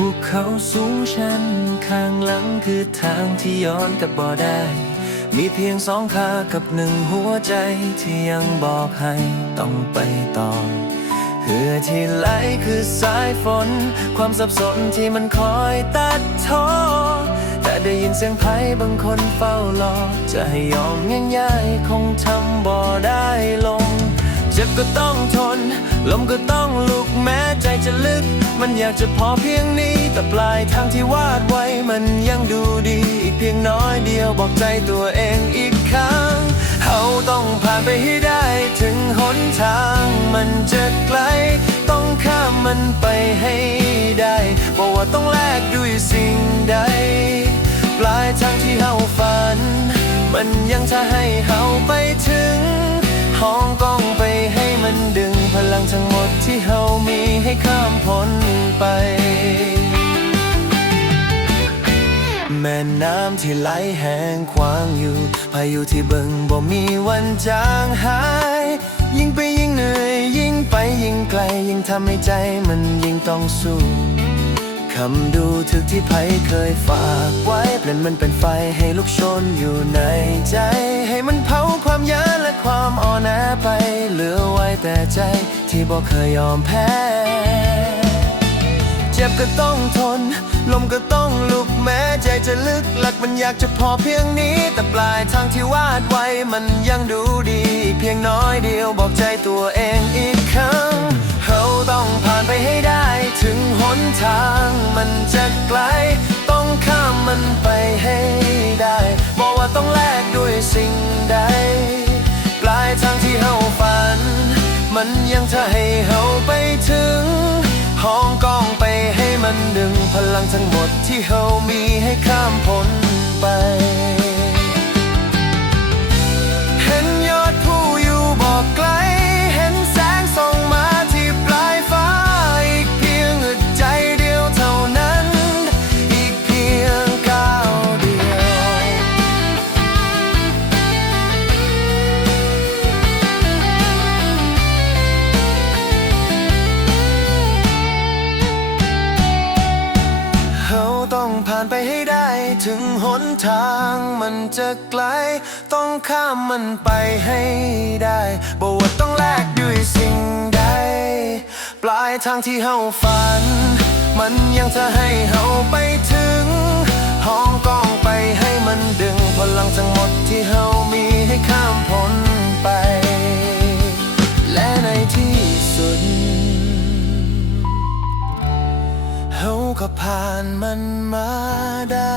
ภูเขาสูงชันข้างหลังคือทางที่ย้อนกลับบ่ได้ มีเพียงสองขากับหนึ่งหัวใจที่ยังบอกให้ต้องไปต่อเพื่อที่ไหลคือสายฝน ความสับสนที่มันคอยตัดท้อแต่ได้ยินเสียงไพ่บางคนเฝ้ารอ จะให้ยอมง่ายๆ คงทำบ่ได้ลง เจ็บก็ต้องทน ลมก็ต้องลุ มันอยากจะพอเพียงนี้ แต่ปลายทางที่วาดไว้มันยังดูดีอีกเพียงน้อยเดียวบอกใจตัวเองอีกครั้งเขาต้องผ่านไปให้ได้ถึงหนทางมันจะไกล ต้องข้ามมันไปให้ได้บอกว่าต้องแลกด้วยสิ่งใด ปลายทางที่เฮาฝัน มันยังจะให้เฮาไปถึงห้องกล้องไปให้มันดึงพลังทั้งหมดที่เฮา ให้ข้ามพ้นไป แม่น้ำที่ไหลแห้งขวางอยู่ พายุที่เบิ่งบ่มีวันจางหาย ยิ่งไปยิ่งเหนื่อย ยิ่งไปยิ่งไกล ยิ่งทำให้ใจมันยิ่งต้องสู้คำดูถึกที่ไผเคยฝากไว้เปลี่ยนมันเป็นไฟให้ลุกโชนอยู่ในใจ ให้มันเผาความยานและความอ่อนแอไป แต่ใจที่บอกเคยยอมแพ้ เจ็บก็ต้องทน ลมก็ต้องลุกแม้ใจจะลึกหลักมันอยากจะพอเพียงนี้ แต่ปลายทางที่วาดไว้มันยังดูดี เพียงน้อยเดียวบอกใจตัวเองอีกครั้งเขาต้องผ่านไปให้ได้ถึงหนทางมันจะ ให้เฮาไปถึง ห้องกองไปให้มันดึง พลังทั้งหมดที่เฮามีให้ข้ามพ้นไป ผ่านไปให้ได้ ถึงหนทางมันจะไกล ต้องข้ามมันไปให้ได้บอกว่าต้องแลกด้วยสิ่งใด ปลายทางที่เฮาฝัน มันยังจะให้เฮาไป็ผ่านมันมาได้